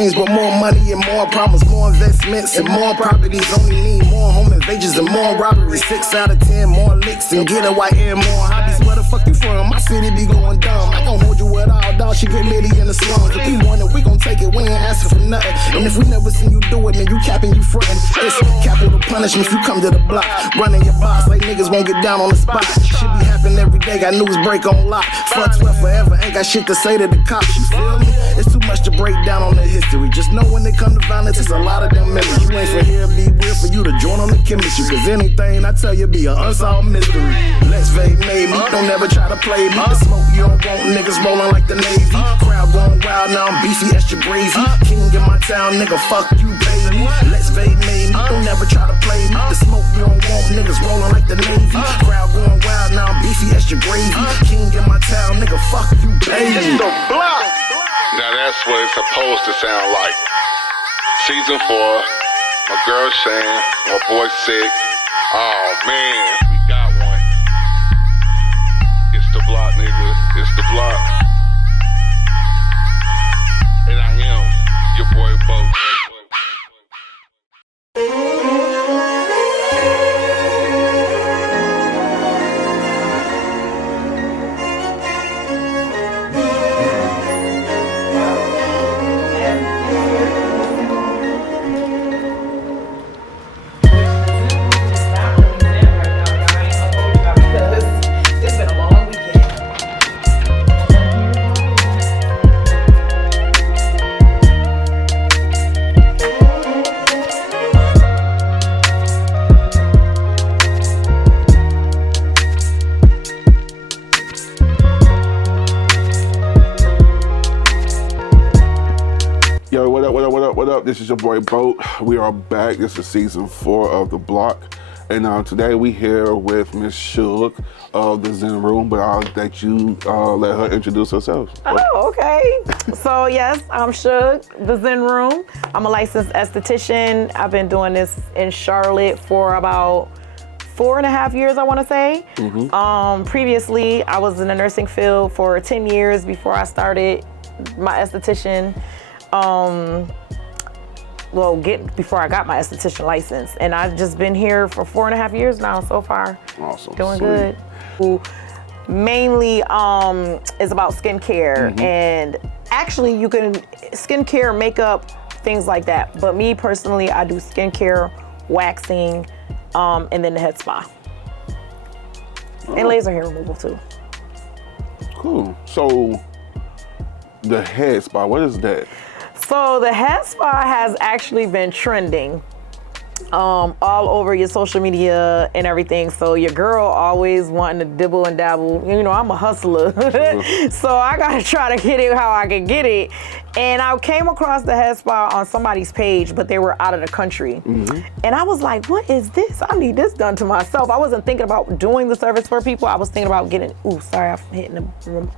change, but more money and more problems, more investments and more properties. Only need more home invasions and more robberies. 6 out of 10, more licks and get a white and more hobbies. Where the fuck you from? My city be going dumb. I gon' hold you with all dog. She get litty in the slums. If we want it, we gon' take it. We ain't asking for nothing. And if we never seen you do it, then you capping, you frontin'. It's capital punishment if you come to the block. Running your box like niggas won't get down on the spot. Shit be happening every day. Got news break on lock. Fuck 12 forever. Ain't got shit to say to the cops. You feel me? It's too much to break down on the history. Just know when they come to violence, it's a lot of them memories. You ain't for here, be weird for you to join on the chemistry. Cause anything I tell you be an unsolved mystery. Let's fade made me. Don't ever try to play me. The smoke you don't want, niggas rolling like the Navy. Crowd going wild, now I'm beefy, extra gravy. King in my town, nigga, fuck you, baby. Let's fade made me. Don't ever try to play me. The smoke you don't want, niggas rolling like the Navy. Crowd going wild, now I'm beefy, extra gravy. King in my town, nigga, fuck you, baby. It's the block. Now that's what it's supposed to sound like. Season 4, my girl Shane, my boy Sick. Oh man, we got one. It's the block, nigga. It's the block. And I am your boy Bo. Yo, what up? This is your boy Boat. We are back. This is season 4 of The Block. And today we here with Miss Suge of the Zen Room, but I'll let you let her introduce herself. Oh, okay. So yes, I'm Suge, the Zen Room. I'm a licensed esthetician. I've been doing this in Charlotte for about 4.5 years, I want to say. Previously, I was in the nursing field for 10 years before I started my esthetician. Before I got my esthetician license, and I've just been here for 4.5 years now so far. Awesome. Doing good. Mainly is about skincare, and actually you can skincare, makeup, things like that. But me personally, I do skincare, waxing, and then the head spa. And laser hair removal too. Cool. So the head spa, what is that? So the head spa has actually been trending all over your social media and everything. So your girl always wanting to dibble and dabble. You know, I'm a hustler. So I gotta try to get it how I can get it. And I came across the head spa on somebody's page, but they were out of the country. And I was like, what is this? I need this done to myself. I wasn't thinking about doing the service for people. I was thinking about getting, I'm hitting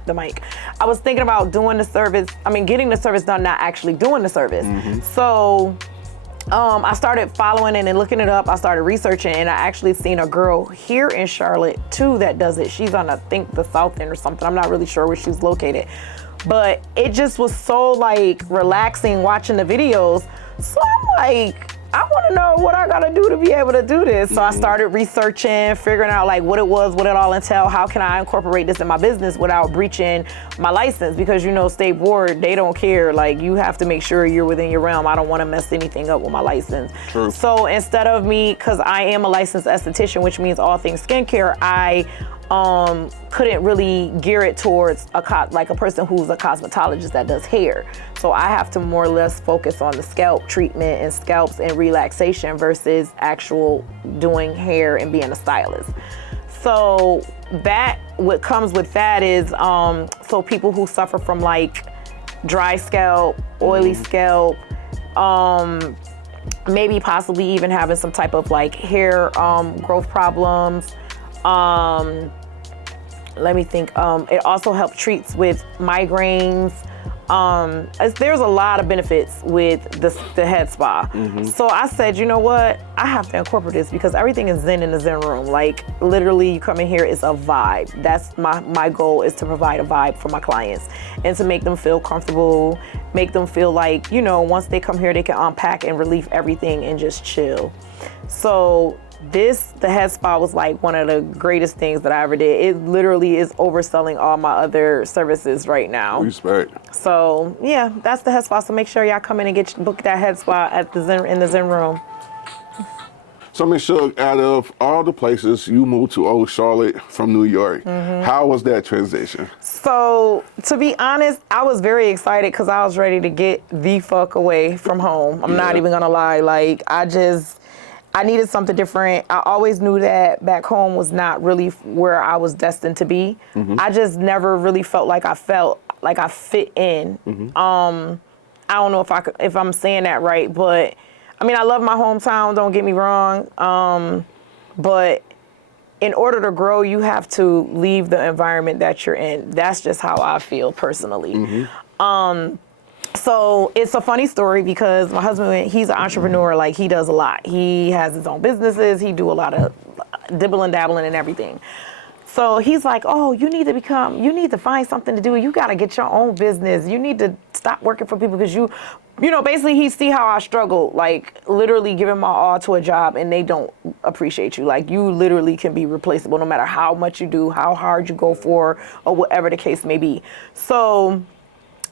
the mic. I was thinking about doing the service, getting the service done, not actually doing the service. So I started following it and looking it up. I started researching, and I actually seen a girl here in Charlotte too that does it. She's on, I think, the South End or something. I'm not really sure where she's located. But it just was so relaxing watching the videos. So I'm like, I want to know what I got to do to be able to do this. So I started researching, figuring out what it was, what it all entailed, how can I incorporate this in my business without breaching my license? Because state board, they don't care. You have to make sure you're within your realm. I don't want to mess anything up with my license. True. So instead of me, because I am a licensed esthetician, which means all things skincare, I couldn't really gear it towards a person who's a cosmetologist that does hair. So I have to more or less focus on the scalp treatment and scalps and relaxation versus actual doing hair and being a stylist. So what comes with that is, so people who suffer from dry scalp, oily scalp, maybe possibly even having some type of hair growth problems. Let me think. It also helps treats with migraines. There's a lot of benefits with the head spa. So I said, you know what? I have to incorporate this because everything is Zen in the Zen Room. Like literally you come in here, it's a vibe. That's my goal, is to provide a vibe for my clients and to make them feel comfortable, make them feel like, you know, once they come here, they can unpack and relieve everything and just chill. So the head spa was like one of the greatest things that I ever did. It literally is overselling all my other services right now. Respect. So yeah, that's the head spa. So make sure y'all come in and book that head spa at in the Zen Room. So Ms. Suge, out of all the places you moved to Old Charlotte from New York, how was that transition? So to be honest, I was very excited because I was ready to get the fuck away from home. I'm not even gonna lie. Like I needed something different. I always knew that back home was not really where I was destined to be. I just never really felt like I fit in. I don't know if I'm saying that right, but I mean, I love my hometown, don't get me wrong. But in order to grow, you have to leave the environment that you're in. That's just how I feel personally. So it's a funny story because my husband, he's an entrepreneur. Like he does a lot. He has his own businesses. He do a lot of dibbling, dabbling and everything. So he's like, oh, you need to find something to do. You got to get your own business. You need to stop working for people because you know, basically he see how I struggle, like literally giving my all to a job and they don't appreciate you. Like you literally can be replaceable no matter how much you do, how hard you go for, or whatever the case may be. So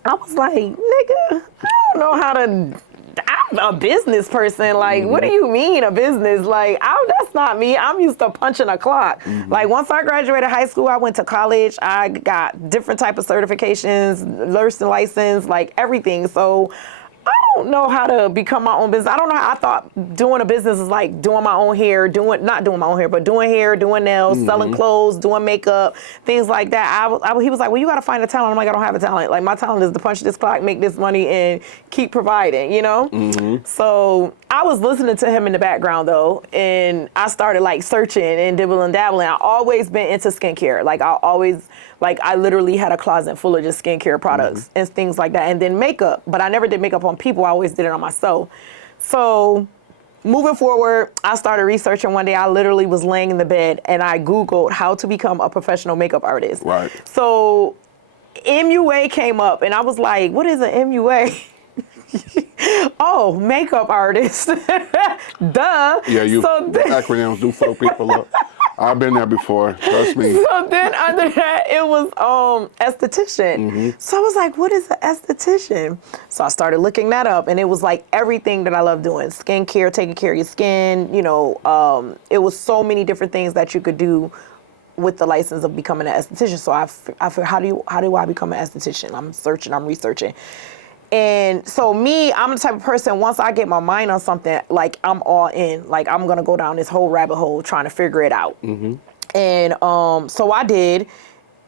I was like, nigga, I don't know how to, I'm a business person. Like, what do you mean a business? Like, that's not me. I'm used to punching a clock. Like, once I graduated high school, I went to college. I got different type of certifications, nursing license, like everything. So I don't know how to become my own business. I don't know how I thought doing a business is like doing my own hair, not doing my own hair, but doing hair, doing nails, selling clothes, doing makeup, things like that. He was like, well, you got to find a talent. I'm like, I don't have a talent. Like my talent is to punch this clock, make this money and keep providing, you know? So I was listening to him in the background though. And I started like searching and dibbling, dabbling. I always been into skincare. I literally had a closet full of just skincare products and things like that. And then makeup, but I never did makeup on people. I always did it on myself. So moving forward, I started researching one day. I literally was laying in the bed and I Googled how to become a professional makeup artist. Right. So MUA came up and I was like, what is an MUA? Oh, makeup artist. Duh. Yeah, acronyms do fuck people up. I've been there before, trust me. So then under that, it was esthetician. So I was like, what is an esthetician? So I started looking that up and it was like everything that I love doing. Skincare, taking care of your skin, you know, it was so many different things that you could do with the license of becoming an esthetician. So I figured, how do I become an esthetician? I'm searching, I'm researching. And so I'm the type of person, once I get my mind on something, like I'm all in. Like I'm gonna go down this whole rabbit hole trying to figure it out. And so I did.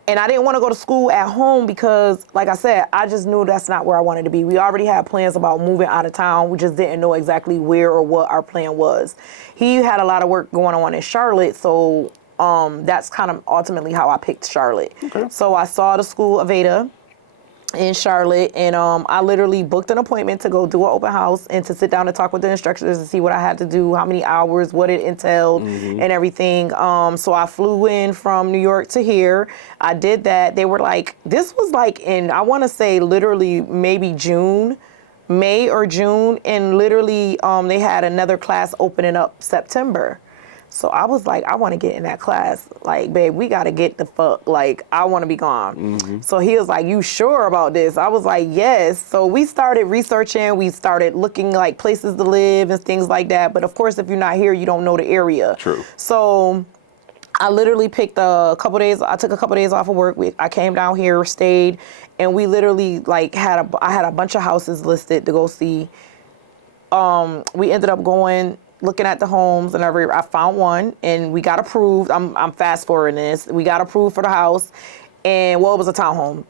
And I didn't want to go to school at home because, like I said, I just knew that's not where I wanted to be. We already had plans about moving out of town. We just didn't know exactly where or what our plan was. He had a lot of work going on in Charlotte, so that's kind of ultimately how I picked Charlotte. So I saw the school of Aveda in Charlotte, and I literally booked an appointment to go do an open house and to sit down and talk with the instructors and see what I had to do, how many hours, what it entailed, and everything. So I flew in from New York to here. I did that. They were like, this was like in, I want to say literally maybe May or June, and literally they had another class opening up September. So I was like, I want to get in that class. Like, babe, we got to get the fuck. Like, I want to be gone. So he was like, you sure about this? I was like, yes. So we started researching. We started looking like places to live and things like that. But of course, if you're not here, you don't know the area. True. So I literally picked a couple days. I took a couple days off of work. I came down here, stayed, and we literally like I had a bunch of houses listed to go see. We ended up looking at the homes and I found one and we got approved. I'm fast forwarding this. We got approved for the house, and it was a townhome.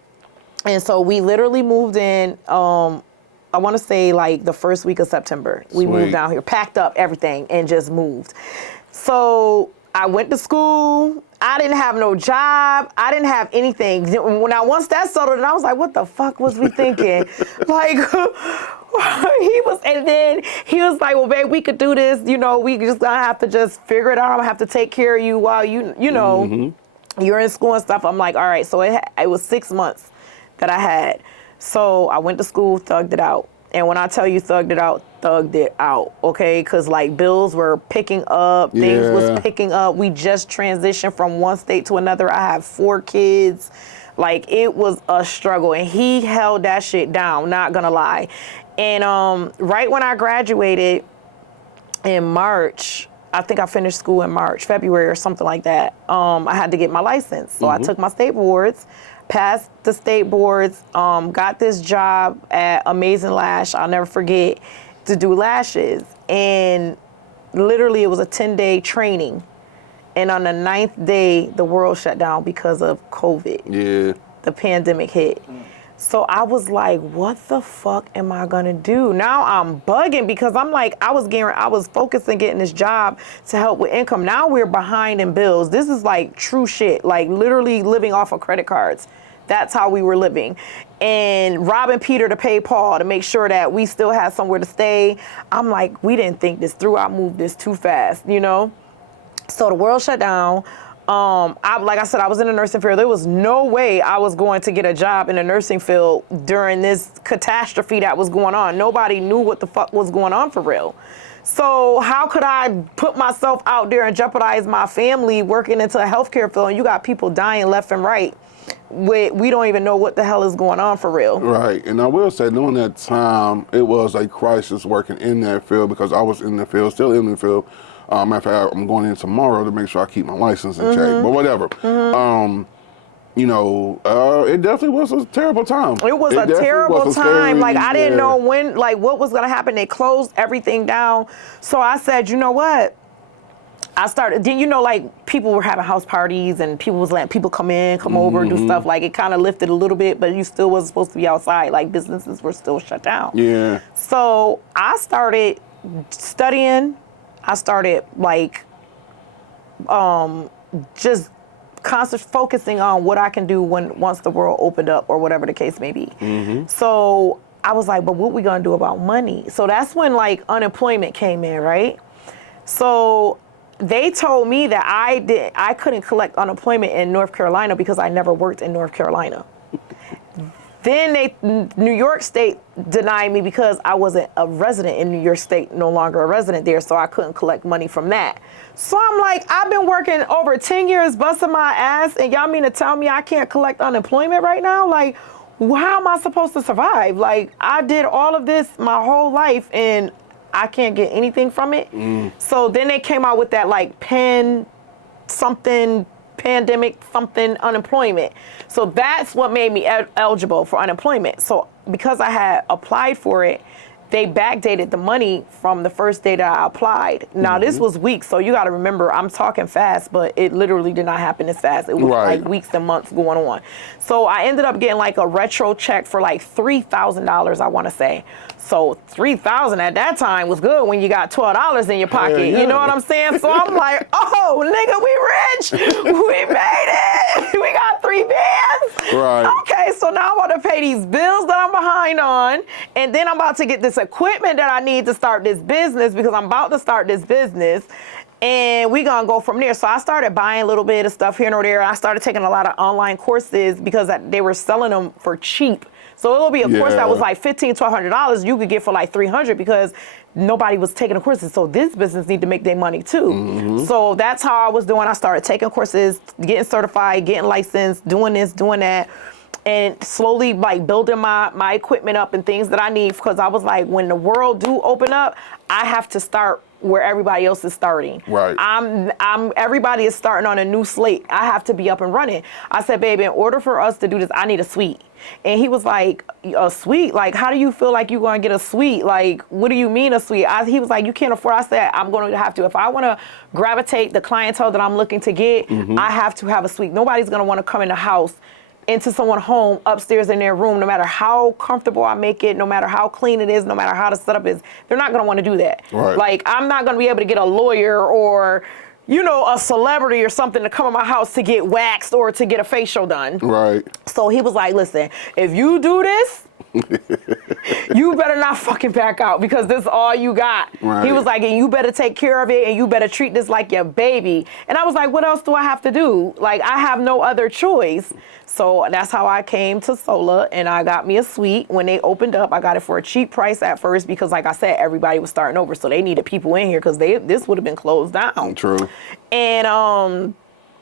And so we literally moved in, I want to say like the first week of September. We moved down here, packed up everything and just moved. So I went to school. I didn't have no job. I didn't have anything. Once that settled, and I was like, what the fuck was we thinking? Like, and then he was like, well, babe, we could do this. You know, we just gonna have to just figure it out. I'm gonna have to take care of you while you know, you're in school and stuff. I'm like, all right. So it was 6 months that I had. So I went to school, thugged it out. And when I tell you thugged it out, okay? Because, like, bills were picking up, things was picking up. We just transitioned from one state to another. I have 4 kids. Like, it was a struggle. And he held that shit down, not gonna lie. And right when I graduated in March, I think I finished school in February or something like that, I had to get my license. So I took my state boards, passed the state boards, got this job at Amazing Lash, I'll never forget, to do lashes. And literally it was a 10-day training. And on the 9th day, the world shut down because of COVID. Yeah. The pandemic hit. So I was like, what the fuck am I gonna do? Now I'm bugging because I'm like, I was focused on getting this job to help with income. Now we're behind in bills. This is like true shit, like literally living off of credit cards. That's how we were living. And robbing Peter to pay Paul to make sure that we still had somewhere to stay. I'm like, we didn't think this through. I moved this too fast, you know? So the world shut down. Like I said, I was in the nursing field. There was no way I was going to get a job in the nursing field during this catastrophe that was going on. Nobody knew what the fuck was going on for real. So how could I put myself out there and jeopardize my family working into a healthcare field? And you got people dying left and right. We don't even know what the hell is going on for real. Right. And I will say, during that time, it was a crisis working in that field because I was in the field, still in the field. Matter of fact, I'm going in tomorrow to make sure I keep my license in check. But whatever. You know, it definitely was a terrible time. It was a terrible time. Like, I didn't know when, like, what was going to happen. They closed everything down. So I said, you know what? I started, you know, like, people were having house parties and people was letting people come over, do stuff. Like, it kind of lifted a little bit, but you still wasn't supposed to be outside. Like, businesses were still shut down. Yeah. So I started studying. I started, like, just constant focusing on what I can do once the world opened up or whatever the case may be. So I was like, but what we gonna do about money? So that's when, like, unemployment came in, right? So they told me that I couldn't collect unemployment in North Carolina because I never worked in North Carolina. Then New York State denied me because I wasn't a resident in New York State, no longer a resident there, so I couldn't collect money from that. So I'm like, I've been working over 10 years, busting my ass, and y'all mean to tell me I can't collect unemployment right now? Like, how am I supposed to survive? Like, I did all of this my whole life, and I can't get anything from it. So then they came out with that, like, pandemic something unemployment. So that's what made me eligible for unemployment. So because I had applied for it, they backdated the money from the first day that I applied. Now this was weeks, so you got to remember I'm talking fast, but it literally did not happen as fast. It was like weeks and months going on. So I ended up getting like a retro check for like $3,000, I want to say. So $3,000 at that time was good when you got $12 in your pocket. You know what I'm saying? So I'm like, oh, nigga, we rich. We made it. We got 3 bands. Right. Okay, so now I want to pay these bills that I'm behind on, and then I'm about to get this equipment that I need to start this business because I'm about to start this business. And we gonna go from there. So I started buying a little bit of stuff here and there. I started taking a lot of online courses because they were selling them for cheap. So it'll be a course that was like $1,500, $1,200 you could get for like $300 because nobody was taking the courses. So this business need to make their money too. So that's how I was doing. I started taking courses, getting certified, getting licensed, doing this, doing that, and slowly like building my equipment up and things that I need because I was like, when the world do open up, I have to start where everybody else is starting. Right. Everybody is starting on a new slate. I have to be up and running. I said, baby, in order for us to do this, I need a suite. And he was like, a suite? Like, how do you feel like you're going to get a suite? Like, what do you mean a suite? He was like, you can't afford. I said, I'm going to have to. If I want to gravitate the clientele that I'm looking to get, I have to have a suite. Nobody's going to want to come in the house into someone's home upstairs in their room, no matter how comfortable I make it, no matter how clean it is, no matter how the setup is. They're not going to want to do that. Right. Like, I'm not going to be able to get a lawyer or you know, a celebrity or something to come in my house to get waxed or to get a facial done. Right. So he was like, listen, if you do this, you better not fucking back out because this is all you got. Right. He was like, and you better take care of it and you better treat this like your baby. And I was like, what else do I have to do? Like, I have no other choice. So that's how I came to Sola, and I got me a suite. When they opened up, I got it for a cheap price at first because, like I said, everybody was starting over. So they needed people in here because this would have been closed down. True. And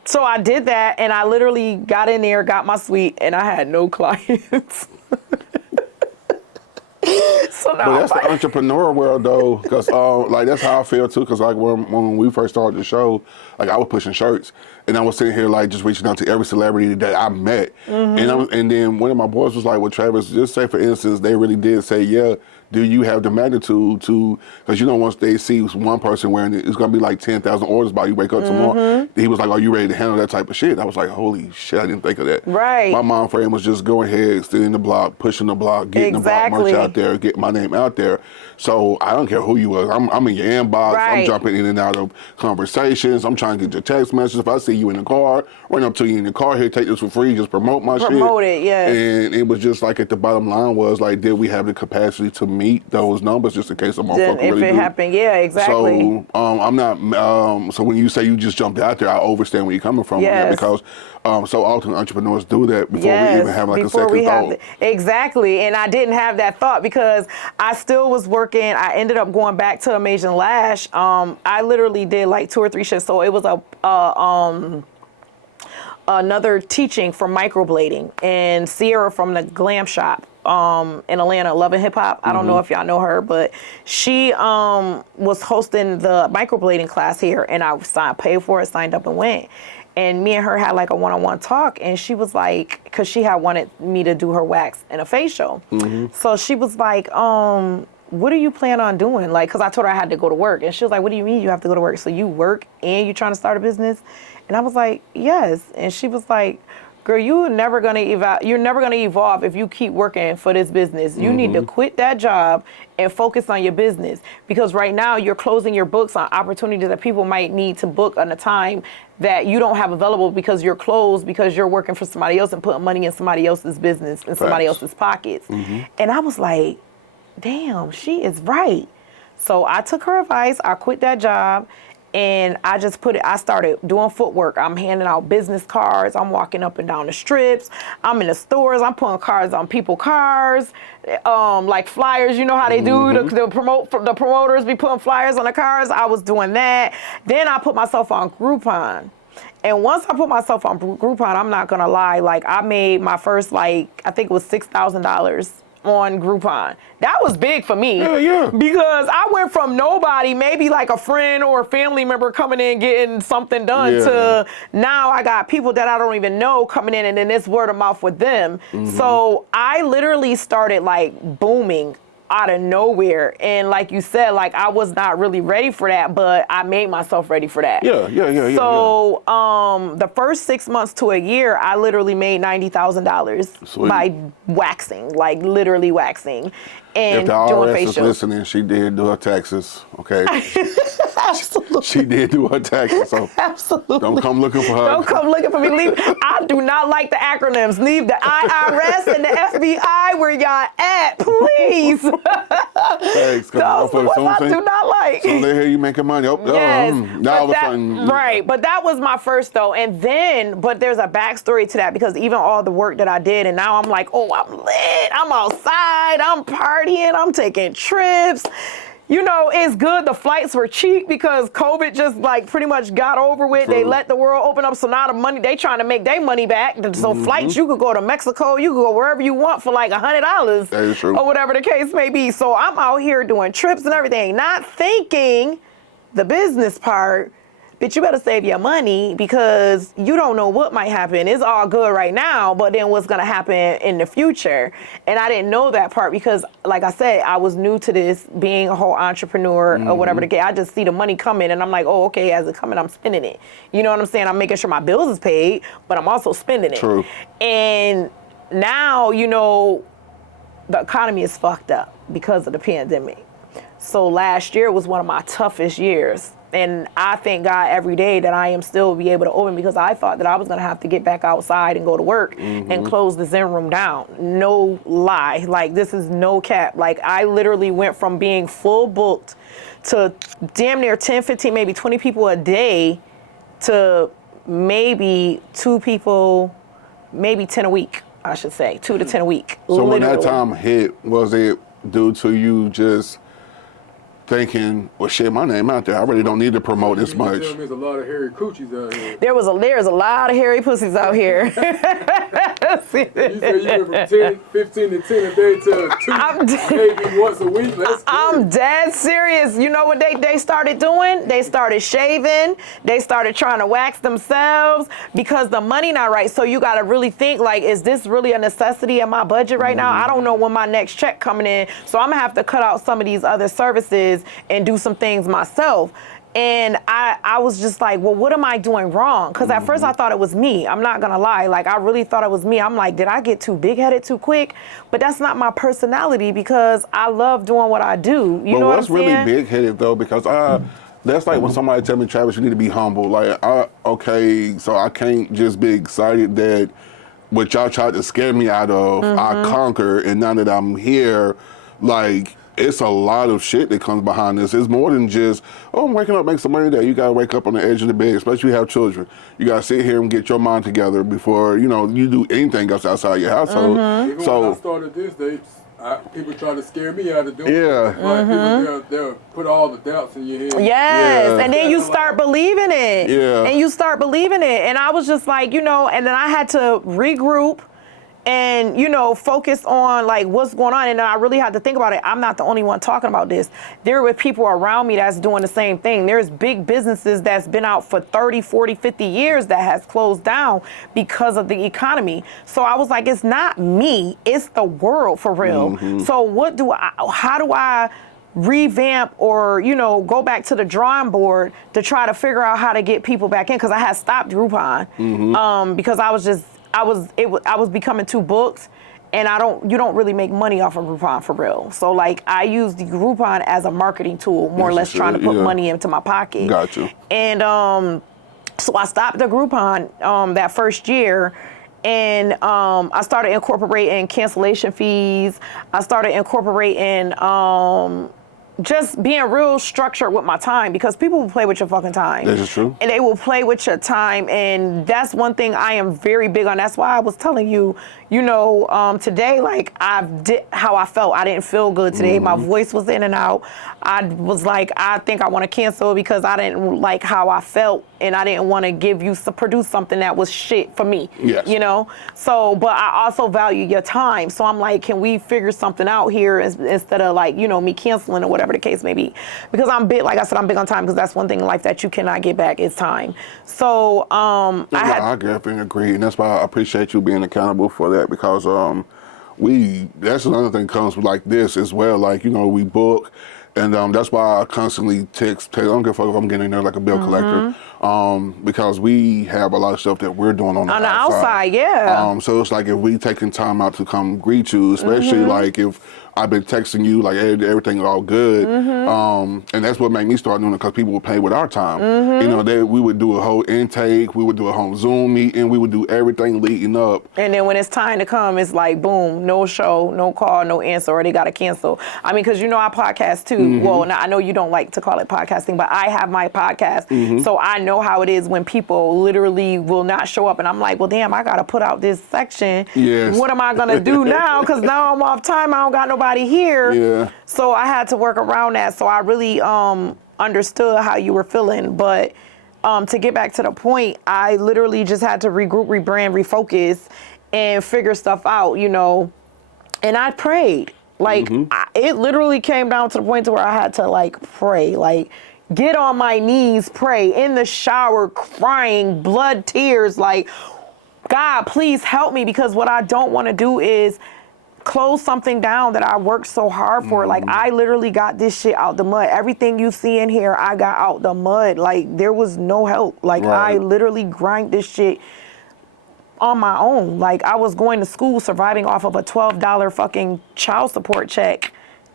so I did that, and I literally got in there, got my suite, and I had no clients. So now But that's the entrepreneur world, though, because like that's how I feel too. Because like when we first started the show, like I was pushing shirts, and I was sitting here like just reaching out to every celebrity that I met, and then one of my boys was like, "Well, Travis, just say for instance, they really did say, yeah, do you have the magnitude to? Because you know, once they see one person wearing it, it's gonna be like 10,000 orders by you wake up tomorrow." He was like, "Are you ready to handle that type of shit?" I was like, "Holy shit, I didn't think of that." Right. My mind frame was just going ahead, sitting the block, pushing the block, getting the block merch out there, getting my name out there. So I don't care who you was. I'm in your inbox. Right. I'm jumping in and out of conversations. I'm trying to get your text messages. If I see you in the car, run up to you in the car, here, take this for free, just promote my shit. Promote it, yes. And it was just like at the bottom line was like, did we have the capacity to meet those numbers just in case a motherfucker if really it do? happened, yeah, exactly. So I'm not. So when you say you just jumped out there, I understand where you're coming from. Yes. Because so often entrepreneurs do that before we even have like a second thought. Exactly, and I didn't have that thought because I still was working. I ended up going back to Amazing Lash. I literally did like 2 or 3 shifts, so it was another teaching for microblading, and Sierra from the Glam Shop in Atlanta, Love and Hip Hop. I don't know if y'all know her, but she was hosting the microblading class here, and I paid for it, signed up, and went. And me and her had like a one-on-one talk, and she was like, because she had wanted me to do her wax and a facial. So she was like, what do you plan on doing? Like, because I told her I had to go to work, and she was like, what do you mean you have to go to work? So you work and you trying to start a business? And I was like, yes. And she was like, girl, you're never gonna evolve if you keep working for this business. You need to quit that job and focus on your business, because right now you're closing your books on opportunities that people might need to book on a time that you don't have available because you're closed, because you're working for somebody else and putting money in somebody else's business and somebody else's pockets. And I was like, damn, she is right. So I took her advice. I quit that job. And I started doing footwork. I'm handing out business cards. I'm walking up and down the strips. I'm in the stores. I'm putting cards on people's cars, like flyers. You know how they do, the promoters be putting flyers on the cars. I was doing that. Then I put myself on Groupon. And once I put myself on Groupon, I'm not gonna lie, like I made my first, like, I think it was $6,000 on Groupon. That was big for me. Yeah. Because I went from nobody, maybe like a friend or a family member coming in getting something done, to now I got people that I don't even know coming in, and then it's word of mouth with them. So I literally started like booming out of nowhere. And like you said, like I was not really ready for that, but I made myself ready for that. Yeah. So the first 6 months to a year, I literally made $90,000 by waxing, like literally waxing. And if the doing IRS is facials. listening, she did do her taxes, okay? Absolutely. She did do her taxes, so Absolutely. don't come looking for her. Don't come looking for me. I do not like the acronyms. Leave the IRS and the FBI where y'all at, please. Thanks, Those are the ones I do not like. So they hear you making money. Yes, Now all of a sudden. right. But that was my first though. And then, but there's a backstory to that, because even all the work that I did, and now I'm like, oh, I'm lit. I'm outside. I'm partying. I'm taking trips. You know, it's good. The flights were cheap because COVID just like pretty much got over with. True. They let the world open up. So now the money, they trying to make their money back. So flights, you could go to Mexico, you could go wherever you want for like $100 That is true. or whatever the case may be. So I'm out here doing trips and everything, not thinking the business part. Bitch, you better save your money because you don't know what might happen. It's all good right now, but then what's gonna happen in the future? And I didn't know that part because, like I said, I was new to this, being a whole entrepreneur or whatever the case. I just see the money coming and I'm like, oh, okay, as it coming, I'm spending it. You know what I'm saying? I'm making sure my bills is paid, but I'm also spending it. True. And now, you know, the economy is fucked up because of the pandemic. So last year was one of my toughest years. And I thank God every day that I am still be able to open, because I thought that I was gonna have to get back outside and go to work and close the Zen Room down. No lie, like this is no cap. Like I literally went from being full booked to damn near 10, 15, maybe 20 people a day to maybe 2 people, maybe 10 a week, I should say, 2 to 10 a week. So literally. when that time hit, was it due to you just thinking, well, shit, my name out there, I really don't need to promote this much? You tell me there's a lot of hairy coochies out here. There's a lot of hairy pussies out here. You said you went from 15 to 10 a day to 2, maybe once a week. I'm dead serious. You know what they started doing? They started shaving. They started trying to wax themselves because the money not right. So you got to really think, like, is this really a necessity in my budget right now? I don't know when my next check coming in. So I'm going to have to cut out some of these other services and do some things myself. And I was just like, well, what am I doing wrong? Because at first I thought it was me. I'm not going to lie. Like, I really thought it was me. I'm like, did I get too big-headed too quick? But that's not my personality, because I love doing what I do. You know what I'm saying? What's really big-headed, though? Because that's like when somebody tell me, Travis, you need to be humble. Like, okay, so I can't just be excited that what y'all tried to scare me out of, I conquered, and now that I'm here, like, it's a lot of shit that comes behind this. It's more than just, oh, I'm waking up, make some money today. You got to wake up on the edge of the bed, especially if you have children. You got to sit here and get your mind together before, you know, you do anything else outside your household. Even when I started this, people try to scare me out of doing it. Yeah. Like people, they'll put all the doubts in your head. Yes, Yeah. and then you start believing it. Yeah. And you start believing it. And I was just like, you know, and then I had to regroup and, you know, focus on like what's going on. And then I really had to think about it. I'm not the only one talking about this. There were people around me that's doing the same thing. There's big businesses that's been out for 30, 40, 50 years that has closed down because of the economy. So I was like, it's not me, it's the world for real. So how do I revamp or, you know, go back to the drawing board to try to figure out how to get people back in? Because I had stopped Groupon because I was becoming too booked, and you don't really make money off of Groupon for real. So like I use the Groupon as a marketing tool, more or less trying to put money into my pocket. Gotcha. And so I stopped the Groupon that first year. And I started incorporating cancellation fees. I started incorporating just being real structured with my time, because people will play with your fucking time. This is true. And they will play with your time, and that's one thing I am very big on. That's why I was telling you, you know, today, like I did how I felt. I didn't feel good today. My voice was in and out. I was like, I think I want to cancel because I didn't like how I felt, and I didn't want to produce something that was shit for me. Yes. You know? So, but I also value your time. So I'm like, can we figure something out here instead of like, you know, me canceling or whatever the case may be? Because I'm big, like I said, I'm big on time, because that's one thing in life that you cannot get back is time. So I definitely agree, and that's why I appreciate you being accountable for that, because that's another thing comes with like this as well. Like, you know, we book. And that's why I constantly text. I don't give a fuck if I'm getting in there like a bill collector, because we have a lot of stuff that we're doing on the outside. Yeah. So it's like if we taking time out to come greet you, especially like if I've been texting you like everything is all good, and that's what made me start doing it, because people would pay with our time. You know, we would do a whole intake, we would do a whole Zoom meeting, we would do everything leading up. And then when it's time to come, it's like boom, no show, no call, no answer, or they gotta cancel. I mean, because you know I podcast too. Well, now, I know you don't like to call it podcasting, but I have my podcast, so I know how it is when people literally will not show up, and I'm like, well, damn, I gotta put out this section. Yes. What am I gonna do now? Because now I'm off time. I don't got nobody here. Yeah. So I had to work around that. So I really understood how you were feeling, but to get back to the point, I literally just had to regroup, rebrand, refocus, and figure stuff out, you know. And I prayed. Like, it literally came down to the point to where I had to, like, pray. Like, get on my knees, pray, in the shower, crying, blood, tears. Like, God, please help me, because what I don't want to do is close something down that I worked so hard for. Like, I literally got this shit out the mud. Everything you see in here, I got out the mud. Like, there was no help. Like, I literally grind this shit on my own. Like, I was going to school surviving off of a $12 fucking child support check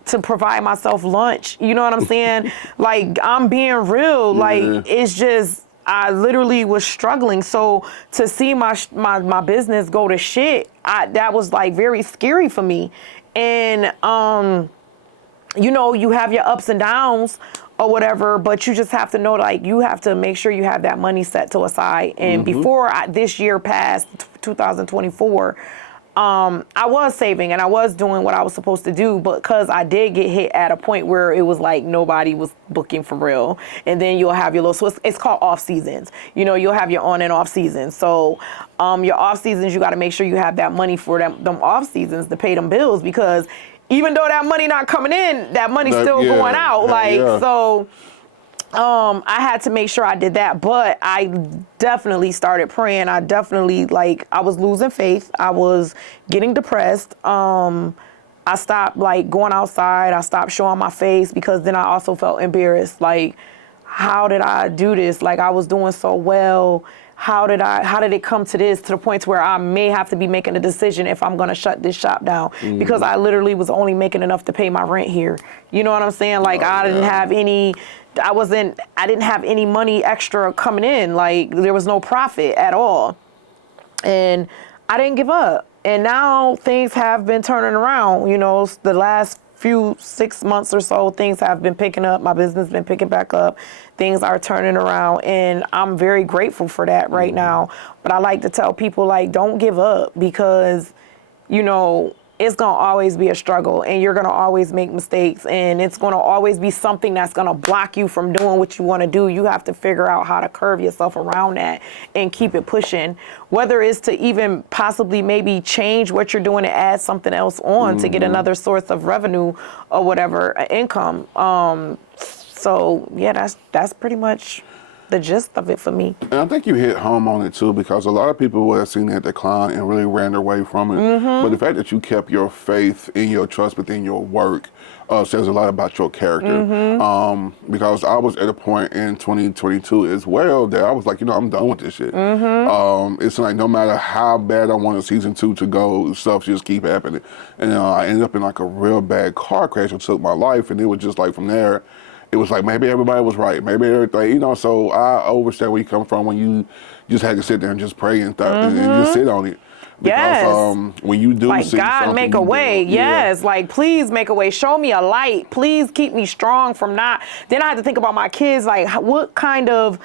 to provide myself lunch. You know what I'm saying? Like, I'm being real. Like, it's just, I literally was struggling. So to see my business go to shit, that was like very scary for me. And, you know, you have your ups and downs or whatever, but you just have to know, like, you have to make sure you have that money set to aside. And before this year passed, 2024, I was saving and I was doing what I was supposed to do, but because I did get hit at a point where it was like nobody was booking for real. And then you'll have your little, so it's called off seasons. You know, you'll have your on and off seasons. So your off seasons, you got to make sure you have that money for them off seasons to pay them bills, because even though that money not coming in, that money's still going out. So I had to make sure I did that, but I definitely started praying. I definitely, like, I was losing faith. I was getting depressed. I stopped, like, going outside. I stopped showing my face, because then I also felt embarrassed. Like, how did I do this? Like, I was doing so well. How did it come to this, to the point to where I may have to be making a decision if I'm going to shut this shop down, because I literally was only making enough to pay my rent here. You know what I'm saying? Like, I didn't have any money extra coming in. Like, there was no profit at all. And I didn't give up. And now things have been turning around. You know, the last few 6 months or so, things have been picking up. My business been picking back up. Things are turning around, and I'm very grateful for that right now. But I like to tell people, like, don't give up, because, you know, it's going to always be a struggle, and you're going to always make mistakes, and it's going to always be something that's going to block you from doing what you want to do. You have to figure out how to curve yourself around that and keep it pushing, whether it's to even possibly maybe change what you're doing and add something else on to get another source of revenue or whatever, income. So yeah, that's pretty much the gist of it for me. And I think you hit home on it too, because a lot of people would have seen that decline and really ran away from it. But the fact that you kept your faith and your trust within your work says a lot about your character. Because I was at a point in 2022 as well that I was like, you know, I'm done with this shit. It's like, no matter how bad I wanted season 2 to go, stuff just keep happening. And I ended up in like a real bad car crash that took my life, and it was just like, from there, it was like, maybe everybody was right, maybe everything, you know. So I understand where you come from, when you just had to sit there and just pray and stuff, and just sit on it. Because when you do, like, God, make a way. Like, please make a way. Show me a light. Please keep me strong from not. Then I had to think about my kids. Like, what kind of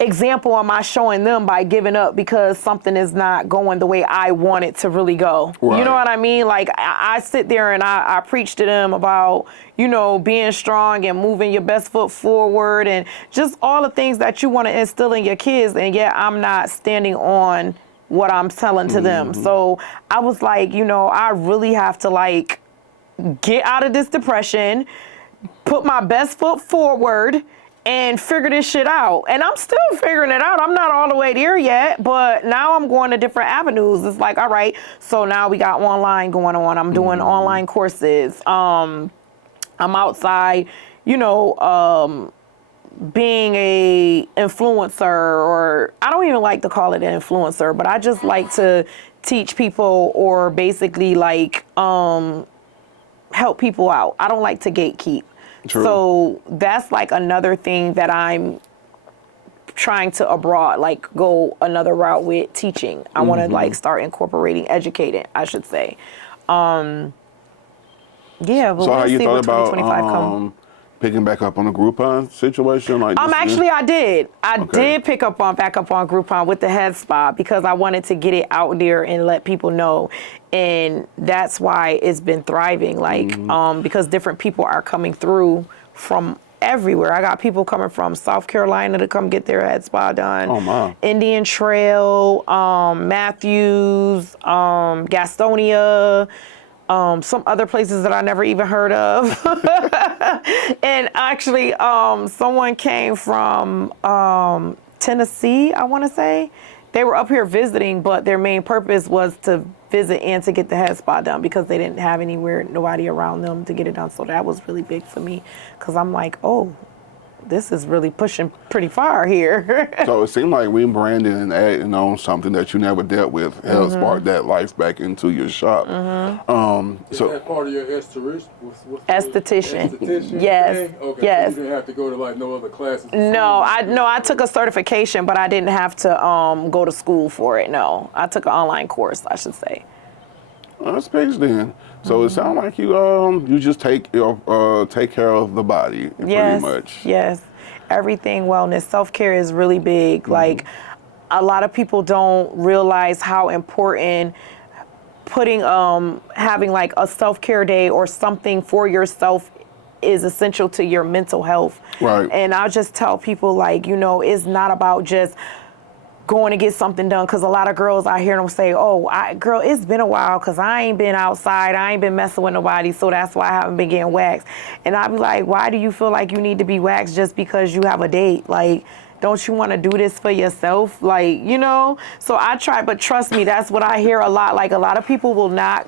example am I showing them by giving up because something is not going the way I want it to really go? Right. You know what I mean? Like, I sit there and I preach to them about, you know, being strong and moving your best foot forward and just all the things that you want to instill in your kids. And yet I'm not standing on what I'm telling to them. So I was like, you know, I really have to, like, get out of this depression, put my best foot forward, and figure this shit out. And I'm still figuring it out. I'm not all the way there yet, but now I'm going to different avenues. It's like, all right, so now we got online going on. I'm doing online courses. I'm outside, you know, being a influencer, or I don't even like to call it an influencer, but I just like to teach people, or basically, like, help people out. I don't like to gatekeep. True. So that's like another thing that I'm trying to go another route with teaching. I want to, like, start incorporating, educating, I should say. Yeah, but so we'll how you see thought what 2025 about come. picking back up on the Groupon situation? Like, Actually, I did. I did pick back up on Groupon with the head spa, because I wanted to get it out there and let people know. And that's why it's been thriving, like, because different people are coming through from everywhere. I got people coming from South Carolina to come get their head spa done. Oh, my. Indian Trail, Matthews, Gastonia, some other places that I never even heard of. And actually, someone came from Tennessee, I want to say. They were up here visiting, but their main purpose was to visit and to get the head spa done, because they didn't have nobody around them to get it done. So that was really big for me, because I'm like, oh, this is really pushing pretty far here. So it seemed like rebranding and adding on something that you never dealt with helped spark that life back into your shop. Is that part of your esthetician? Yes. Thing? Okay. Yes. So you didn't have to go to like no other classes? I took a certification, but I didn't have to go to school for it. No, I took an online course, I should say. That's peace then. So it sounds like you just take care of the body pretty much. Yes, everything wellness. Self-care is really big. Like a lot of people don't realize how important putting having like a self-care day or something for yourself is essential to your mental health. Right. And I'll just tell people, like, it's not about just going to get something done, because a lot of girls, I hear them say, girl, it's been a while because I ain't been outside, I ain't been messing with nobody, so that's why I haven't been getting waxed. And I'll be like, why do you feel like you need to be waxed just because you have a date? Like, don't you want to do this for yourself? Like, so I try, but trust me, that's what I hear a lot. Like, a lot of people will not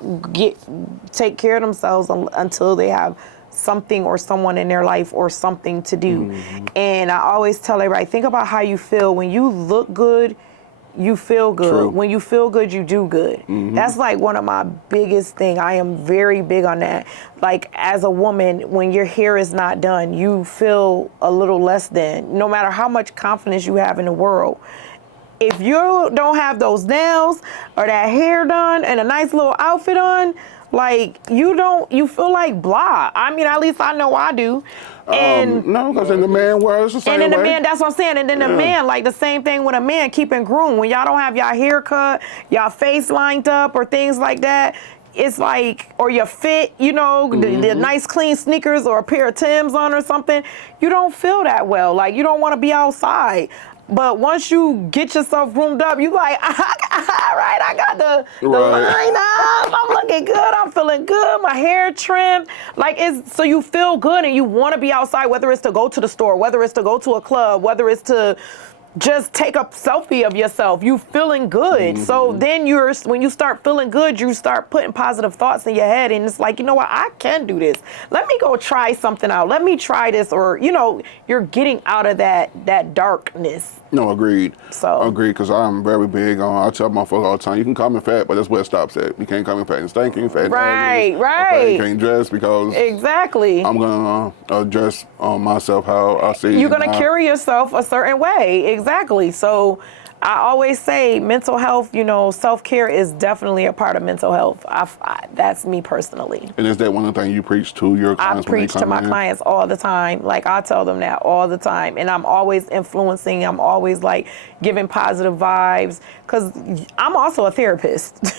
take care of themselves until they have something or someone in their life or something to do. And I always tell everybody, think about how you feel. When you look good, you feel good. True. When you feel good, you do good. That's like one of my biggest thing. I am very big on that. Like, as a woman, when your hair is not done, you feel a little less than, no matter how much confidence you have in the world. If you don't have those nails or that hair done and a nice little outfit on, like, you feel like blah. I mean, at least I know I do. And no, because in the man world, it's the same and then the way. man, that's what I'm saying. And then the man, like the same thing with a man, keeping groomed. When y'all don't have y'all hair cut, y'all face lined up or things like that, it's like, or your fit, the nice clean sneakers or a pair of Timbs on or something, you don't feel that well. Like, you don't want to be outside. But once you get yourself groomed up, you like, all right, I got the line up, I'm looking good, I'm feeling good, my hair trimmed. Like, so you feel good and you want to be outside, whether it's to go to the store, whether it's to go to a club, whether it's to just take a selfie of yourself. You feeling good. So then when you start feeling good, you start putting positive thoughts in your head, and it's like, you know what, I can do this. Let me go try something out. Let me try this. Or, you're getting out of that darkness. No, agreed. So agreed, because I'm very big on. I tell my folks all the time, you can call me fat, but that's where it stops at. You can't call me fat and stinking, fat and ugly. Right. You can't dress because exactly. I'm gonna address myself how I see. You're gonna carry yourself a certain way. Exactly. So I always say mental health, self-care is definitely a part of mental health. That's me personally. And is that one of the things you preach to your clients? I preach to my clients all the time. Like, I tell them that all the time. And I'm always influencing. I'm always like giving positive vibes, because I'm also a therapist.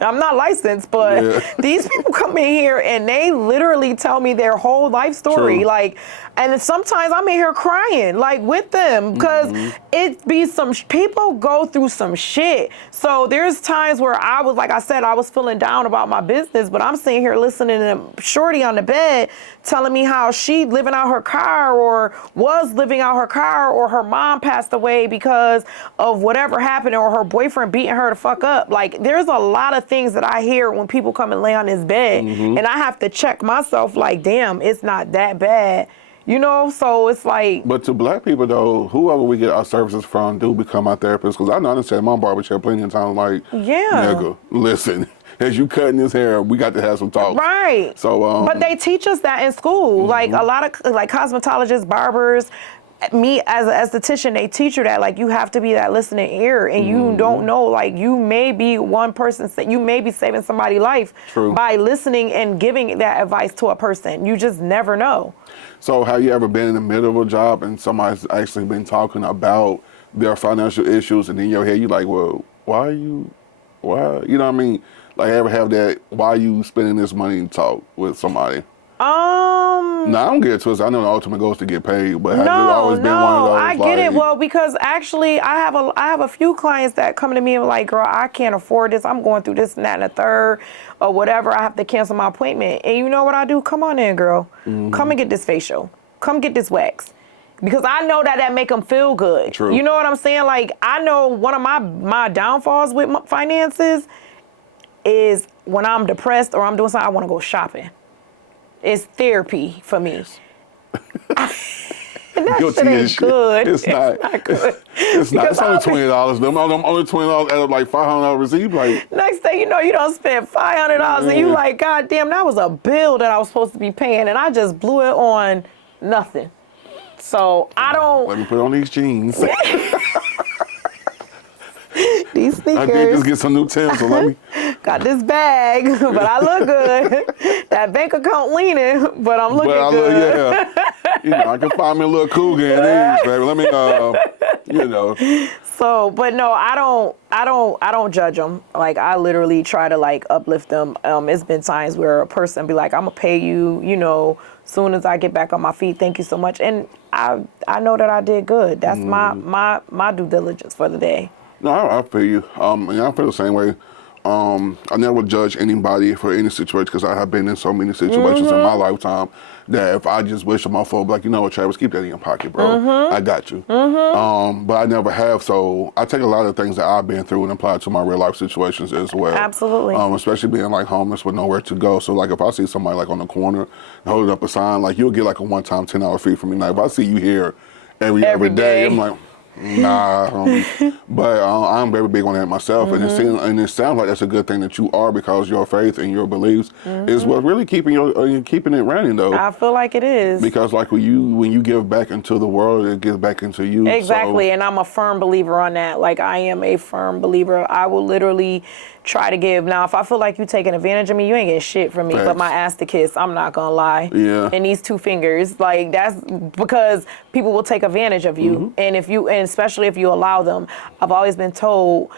I'm not licensed, but these people come in here and they literally tell me their whole life story. True. Like, and sometimes I'm in here crying, like, with them, because it be some people go through some shit. So there's times where I was, like I said, I was feeling down about my business, but I'm sitting here listening to Shorty on the bed telling me how she living out her car, or was living out her car, or her mom passed away because of whatever happened, or her boyfriend beating her to fuck up. Like, there's a lot of things that I hear when people come and lay on this bed, and I have to check myself, like, damn, it's not that bad. So it's like. But to black people, though, whoever we get our services from do become our therapists. Because I know I understand my barbershop plenty of times, like, nigga, listen, as you cutting his hair, we got to have some talk. Right. So, but they teach us that in school. Like, a lot of, like, cosmetologists, barbers, me as an esthetician, they teach you that, like, you have to be that listening ear, and you don't know, like, you may be one person, you may be saving somebody's life by listening and giving that advice to a person. You just never know. So have you ever been in the middle of a job and somebody's actually been talking about their financial issues, and in your head you're like, well, why, you know what I mean? Like, ever have that, why are you spending this money talk with somebody? No, I don't get it twisted. I know the ultimate goal is to get paid, but has it always been one of those? I get it. Well, because actually, I have a few clients that come to me and are like, girl, I can't afford this. I'm going through this and that and the third, or whatever. I have to cancel my appointment. And you know what I do? Come on in, girl. Come and get this facial. Come get this wax. Because I know that make them feel good. True. You know what I'm saying? Like, I know one of my downfalls with my finances is when I'm depressed or I'm doing something, I want to go shopping. It's therapy for me. That guilty shit ain't as shit. good. It's not. Good. It's not. It's only Because $20. Them only $20 out of like $500 receipt. Like, next thing you know, you don't spend $500 and you like, God damn, that was a bill that I was supposed to be paying, and I just blew it on nothing. So I don't. let me put on these jeans. These sneakers. I did just get some new Timbs, so let me. Got this bag, but I look good. That bank account leaning, but I'm looking good. You know, I can find me a little cougar in these, baby. Let me, you know. So, but no, I don't judge them. Like, I literally try to like uplift them. It's been times where a person be like, I'm gonna pay you, you know, soon as I get back on my feet. Thank you so much. And I know that I did good. That's my due diligence for the day. No, I feel you. And I feel the same way. I never judge anybody for any situation because I have been in so many situations in my lifetime that if I just wish a motherfucker, like, you know what, Travis, keep that in your pocket, bro. I got you. But I never have, so I take a lot of things that I've been through and apply it to my real life situations as well. Absolutely. Especially being like homeless with nowhere to go. So like if I see somebody like on the corner holding up a sign, like you'll get like a one-time $10 fee from me. Like if I see you here every day, I'm like, nah, but I'm very big on that myself, and it sounds like that's a good thing that you are because your faith and your beliefs is what really keeping it running though. I feel like it is because like when you give back into the world, it gives back into you. exactly, so. and I'm a firm believer on that. Like I am a firm believer. I will literally try to give. Now, if I feel like you taking advantage of me, you ain't getting shit from me. Facts. But my ass to kiss, I'm not gonna lie. Yeah. And these 2 fingers, like that's because people will take advantage of you, and especially if you allow them. I've always been told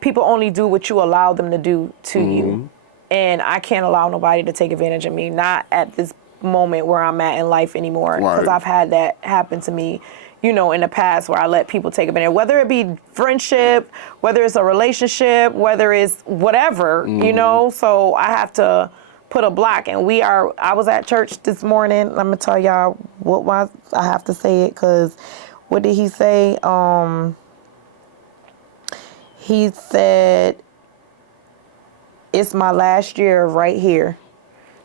people only do what you allow them to do to you, and I can't allow nobody to take advantage of me. Not at this moment where I'm at in life anymore, because I've had that happen to me. You know, in the past where I let people take advantage, whether it be friendship, whether it's a relationship, whether it's whatever, you know, so I have to put a block. And I was at church this morning. I'm going to tell y'all why I have to say it, because what did he say? He said, it's my last year right here.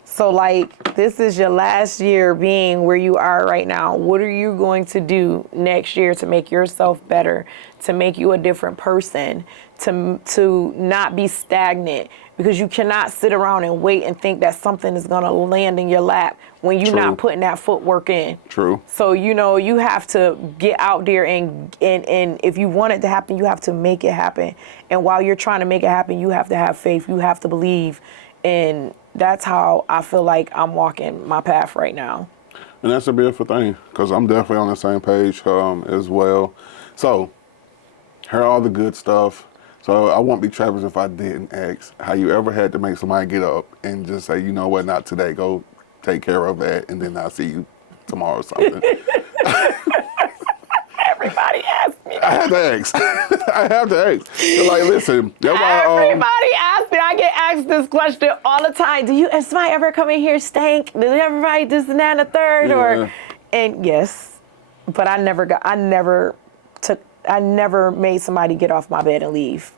So, like, this is your last year being where you are right now. What are you going to do next year to make yourself better, to make you a different person, to not be stagnant? Because you cannot sit around and wait and think that something is going to land in your lap when you're not putting that footwork in. True. So, you know, you have to get out there and if you want it to happen, you have to make it happen. And while you're trying to make it happen, you have to have faith. You have to believe. And that's how I feel like I'm walking my path right now. And that's a beautiful thing, because I'm definitely on the same page as well. So, heard all the good stuff. So I won't be Travis if I didn't ask how you ever had to make somebody get up and just say, you know what, not today, go take care of that, and then I'll see you tomorrow or something. Everybody asks me. I have to ask. I have to ask. They're like, listen, that's why, Everybody asks me. I get asked this question all the time. Has somebody ever come in here stank? Did everybody this and that and the third? Yeah. And yes, but I never made somebody get off my bed and leave.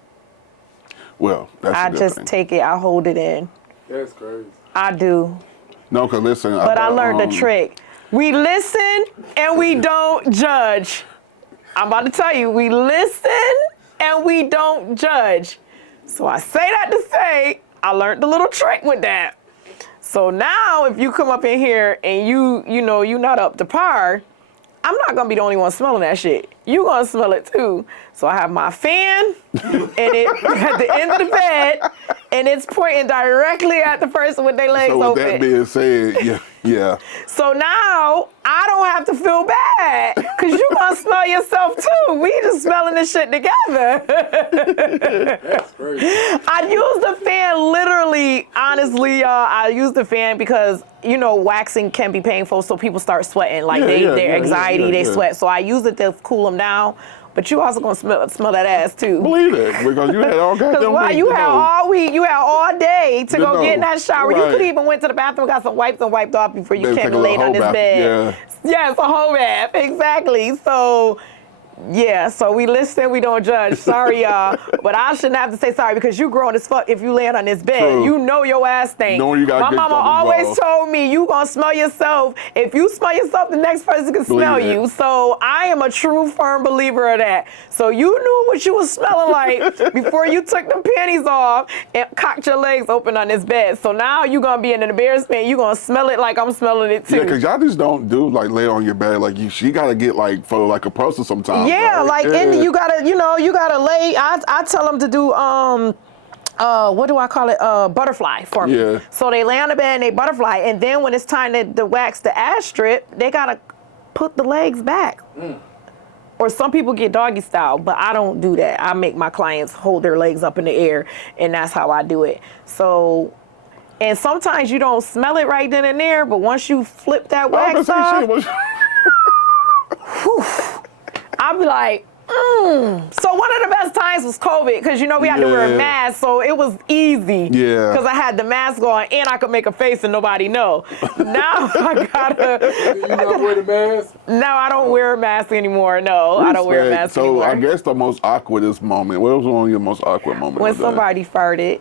Well, that's I a good just thing. take it. I hold it in. That's crazy. I do. No, because listen. But I learned the trick. We listen and we don't judge. I'm about to tell you, we listen and we don't judge. So I say that to say, I learned the little trick with that. So now if you come up in here and you know, you're not up to par, I'm not gonna be the only one smelling that shit. You gonna smell it too. So I have my fan and it at the end of the bed, and it's pointing directly at the person with their legs So with open. that being said, yeah. So now I don't have to feel bad, because you gonna smell yourself too. We just smelling this shit together. That's crazy. I use the fan literally, honestly, y'all. I use the fan because, you know, waxing can be painful, so people start sweating. Like their anxiety, they sweat. So I use it to cool them down. But you also gonna smell that ass too. Believe it, because you had all goddamn Because why week you to had know. all week, you had all day to go get in that shower. Right. You could even went to the bathroom, got some wipes and wiped off before you Maybe came take a and laid little on whole this bath. bed. Yeah. Yes, a whole bath, exactly. So Yeah, so we listen, we don't judge. Sorry, y'all. But I shouldn't have to say sorry because you grown as fuck if you land on this bed. True. You know your ass stink. Knowing you got My good mama stuff always involved. told me you gonna smell yourself. If you smell yourself, the next person can Believe smell that. you. So I am a true, firm believer of that. So you knew what you was smelling like before you took them panties off and cocked your legs open on this bed. So now you gonna be in an embarrassment. You gonna smell it like I'm smelling it too. Yeah, because y'all just don't do like lay on your bed like you gotta get like for like a person sometimes. Yeah, right? like and you gotta, you gotta lay. I tell them to do what do I call it? Butterfly for me. Yeah. So they lay on the bed and they butterfly, and then when it's time to wax the ass strip, they gotta put the legs back. Or some people get doggy style, but I don't do that. I make my clients hold their legs up in the air, and that's how I do it. So, and sometimes you don't smell it right then and there, but once you flip that wax off, I'll be like, So one of the best times was COVID because, we had to wear a mask, so it was easy. Yeah. Because I had the mask on and I could make a face and nobody know. Now I gotta. You not wear the mask? No, I don't wear a mask anymore. No, I don't wear a mask anymore. So I guess the most awkwardest moment, what was one of your most awkward moments? When somebody farted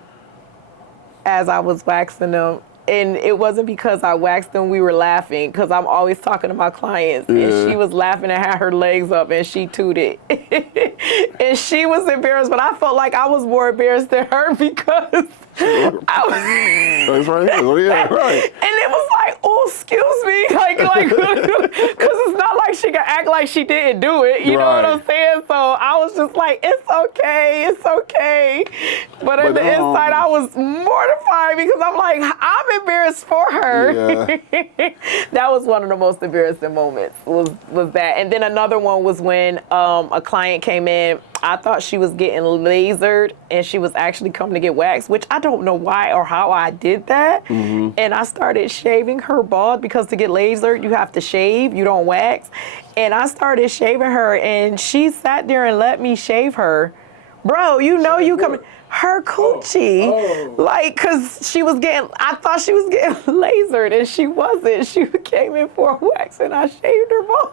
as I was waxing them. And it wasn't because I waxed them, we were laughing, because I'm always talking to my clients. Yeah. And she was laughing and had her legs up and she tooted. And she was embarrassed, but I felt like I was more embarrassed than her because I was... That's right here. Oh, yeah, right. And it was like, oh, excuse me. Because it's not like she could act like she didn't do it. You know what I'm saying? So I was just like, it's okay. It's okay. But at the inside, I was mortified because I'm like, I'm embarrassed for her. Yeah. That was one of the most embarrassing moments was that. And then another one was when a client came in. I thought she was getting lasered and she was actually coming to get waxed, which I don't know why or how I did that. Mm-hmm. And I started shaving her bald because to get lasered, you have to shave, you don't wax. And I started shaving her and she sat there and let me shave her. Bro, you coming. Her coochie, cause I thought she was getting lasered and she wasn't. She came in for a wax and I shaved her bald.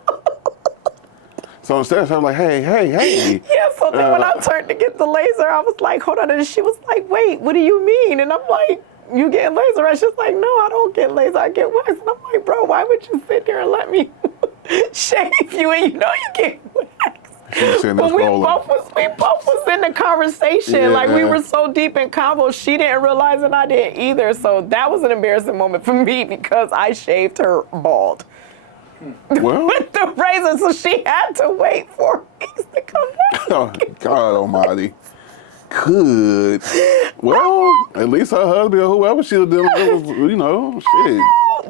So instead, I was like, hey. Yeah, so then when I turned to get the laser, I was like, hold on. And she was like, wait, what do you mean? And I'm like, you getting laser? And she's like, no, I don't get laser, I get wax. And I'm like, bro, why would you sit there and let me shave you and you get wax? But we both was in the conversation. Yeah. Like we were so deep in convo, she didn't realize and I didn't either. So that was an embarrassing moment for me because I shaved her bald. Well, with the razor, so she had to wait 4 weeks to come back. oh, God almighty. Good. Well, at least her husband or whoever she was dealing with was, shit.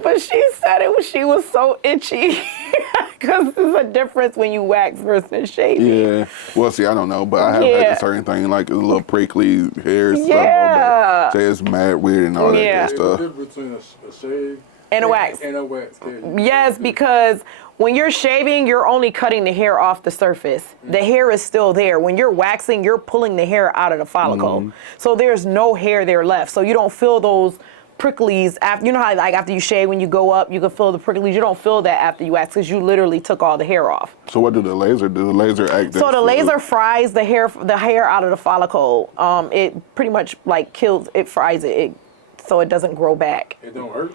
But she said she was so itchy. Because there's a difference when you wax versus shaving. Yeah. Well, see, I don't know, but I have had a certain thing, like a little prickly hair stuff. Yeah. Say it's mad weird and all that good stuff. There's a difference between a shave and a wax. And a wax. Yes, because when you're shaving, you're only cutting the hair off the surface. The hair is still there. When you're waxing, you're pulling the hair out of the follicle. Mm-hmm. So there's no hair there left. So you don't feel those pricklies after. You know how after you shave, when you go up, you can feel the pricklies. You don't feel that after you wax because you literally took all the hair off. So what do the laser do? The laser act. So the laser fries the hair out of the follicle. It pretty much fries it so it doesn't grow back. It don't hurt?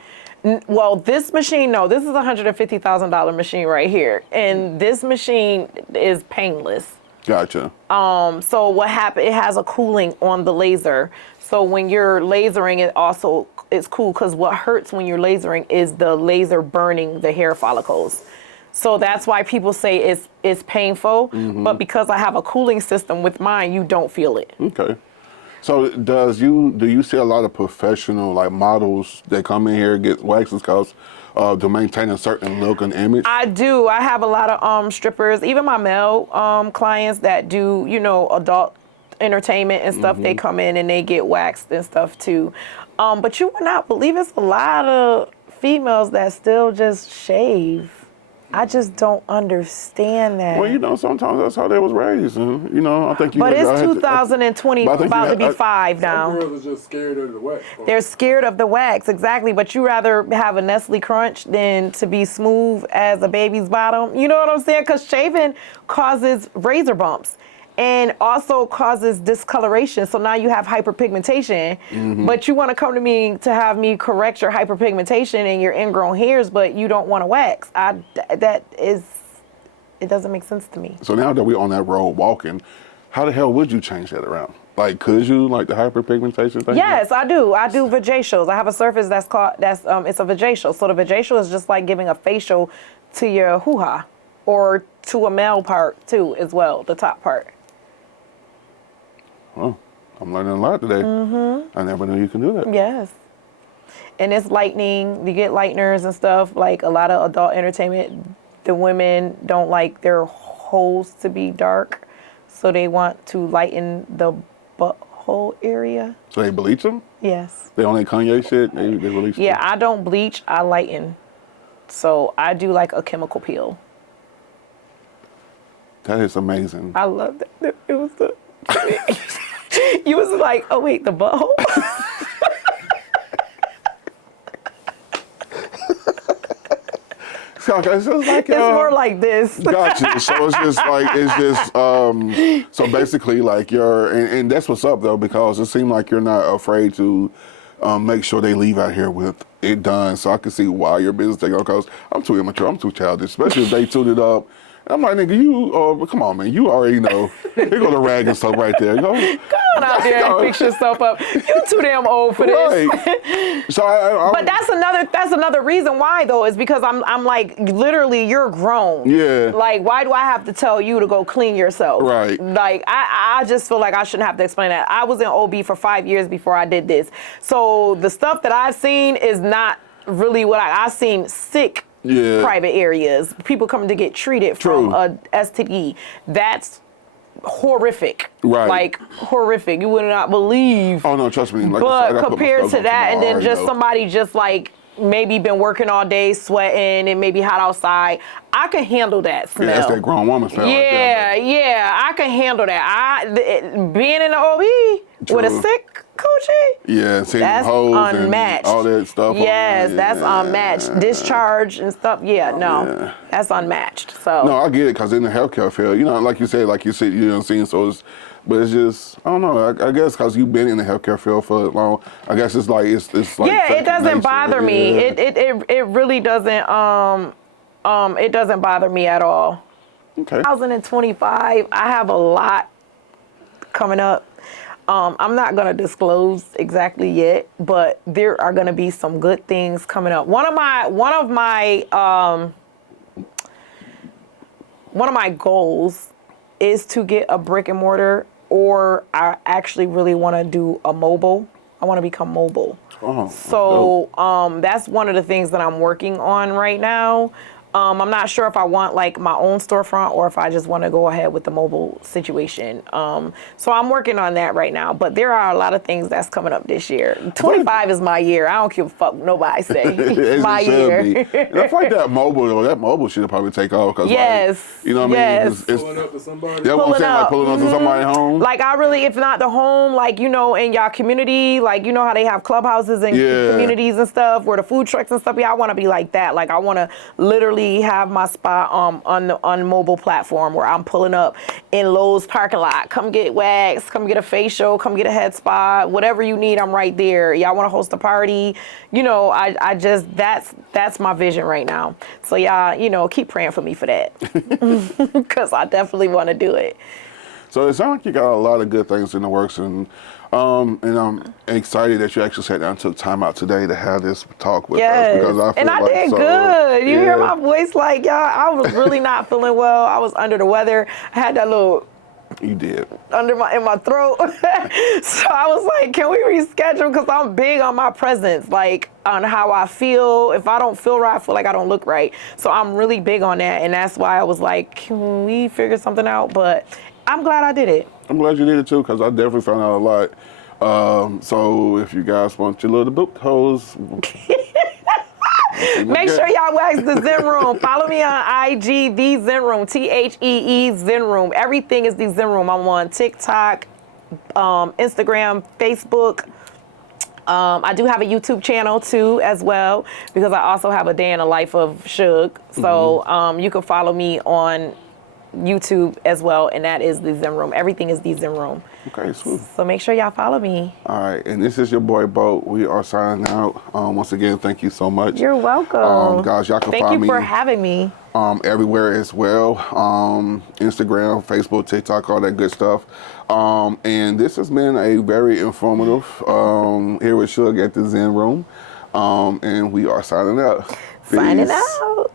Well, this machine, no, this is a $150,000 machine right here. And this machine is painless. Gotcha. So what happened, it has a cooling on the laser. So when you're lasering, it's cool because what hurts when you're lasering is the laser burning the hair follicles. So that's why people say it's painful. Mm-hmm. But because I have a cooling system with mine, you don't feel it. Okay. So do you see a lot of professional models that come in here and get waxes because to maintain a certain look and image? I do. I have a lot of strippers, even my male clients that do adult entertainment and stuff. Mm-hmm. They come in and they get waxed and stuff too. But you would not believe it's a lot of females that still just shave. I just don't understand that. Well, you know, sometimes that's how they was raised, and you know, I think you. But it's 2020, about to be 5 now. Some girls are just scared of the wax. They're scared of the wax, exactly. But you rather have a Nestle Crunch than to be smooth as a baby's bottom. You know what I'm saying? Because shaving causes razor bumps. And also causes discoloration. So now you have hyperpigmentation, but you want to come to me to have me correct your hyperpigmentation and your ingrown hairs, but you don't want to wax. It doesn't make sense to me. So now that we're on that road walking, how the hell would you change that around? Like, could you, like the hyperpigmentation thing? Yes, I do. I do vajacials. I have a surface it's a vajacial. So the vajacial is just like giving a facial to your hoo-ha, or to a male part too, as well, the top part. Oh, I'm learning a lot today. I never knew you can do that. Yes. And it's lightening. You get lighteners and stuff. Like a lot of adult entertainment, the women don't like their holes to be dark. So they want to lighten the butthole area. So they bleach them? Yes. They only Kanye shit? They bleach them? Yeah, I don't bleach. I lighten. So I do like a chemical peel. That is amazing. I love that. It was the... You was like, oh wait, the butthole? Okay, so it's like, It's more like this. Gotcha. So it's just so basically like and that's what's up though, because it seemed like you're not afraid to make sure they leave out here with it done. So I can see why your business taking on, because I'm too immature, I'm too childish, especially if they tuned it up. I'm like, nigga, you, come on, man. You already know. They go to rag and stuff right there. You know? Go on out there and fix yourself up. You're too damn old for this. Right. So but that's another reason why though, is because I'm like, literally, you're grown. Yeah. Like, why do I have to tell you to go clean yourself? Right. Like, I just feel like I shouldn't have to explain that. I was in OB for 5 years before I did this. So the stuff that I've seen is not really what I've seen sick. Yeah. Private areas, people coming to get treated from a STD. That's horrific. Right. Like, horrific. You would not believe. Oh, no, trust me. Like But compared to that, and then just somebody just like maybe been working all day, sweating, and maybe hot outside, I can handle that smell. Yeah, that's that grown woman smell. Yeah, right there, yeah, I can handle that. Being in the OB with a sick coochie. Yeah, seeing that's hoes unmatched. And all that stuff. Yes, that's unmatched. Discharge and stuff. Yeah, no, that's unmatched. So no, I get it, because in the healthcare field, you know, like you said, you know, seeing so it's. But it's just, I don't know, I guess because you've been in the healthcare field for long, I guess it's like, it's like. Yeah, it doesn't bother me. It really doesn't, it doesn't bother me at all. Okay. 2025, I have a lot coming up. I'm not gonna disclose exactly yet, but there are gonna be some good things coming up. One of my goals is to get a brick and mortar, or I actually really want to do a mobile. I want to become mobile. Oh, so that's one of the things that I'm working on right now. I'm not sure if I want like my own storefront or if I just want to go ahead with the mobile situation. So I'm working on that right now. But there are a lot of things that's coming up this year. 25 is my year. I don't give a fuck what nobody say. It's my year. And I feel like that mobile should probably take off. Cause yes. Like, you know what I mean? It's pulling up to somebody. That's what I'm saying, like pulling up to somebody's home. Like I really, if not the home, like, you know, in y'all community, like, you know how they have clubhouses and communities and stuff where the food trucks and stuff, I want to be like that. Like I want to literally have my spot on mobile platform where I'm pulling up in Lowe's parking lot. Come get waxed, come get a facial, come get a head spa, whatever you need, I'm right there. Y'all want to host a party? You know, I just, that's my vision right now. So y'all, you know, keep praying for me for that because I definitely want to do it. So it sounds like you got a lot of good things in the works, and I'm excited that you actually sat down and took time out today to have this talk with us, because I feel I did good. You hear my voice, like, y'all, I was really not feeling well. I was under the weather. I had that little You did. in my throat. So I was like, can we reschedule? Because I'm big on my presence, like on how I feel. If I don't feel right, I feel like I don't look right. So I'm really big on that. And that's why I was like, can we figure something out? But I'm glad I did it. I'm glad you did it too, because I definitely found out a lot. So if you guys want your little boot holes, Make sure y'all wax the Zen Room. Follow me on IG, the Zen Room, THEE Zen Room. Everything is the Zen Room. I'm on TikTok, Instagram, Facebook. I do have a YouTube channel too as well, because I also have a day in the life of Suge. So you can follow me on YouTube as well, and that is the Zen Room. Everything is the Zen Room. Okay, sweet. So make sure y'all follow me. All right, and this is your boy Boat. We are signing out. Once again, thank you so much. You're welcome. Guys, y'all can Thank find you me for having me. everywhere as well. Instagram, Facebook, TikTok, all that good stuff. And this has been a very informative here with Suge at the Zen Room. And we are signing out. Peace. Signing out.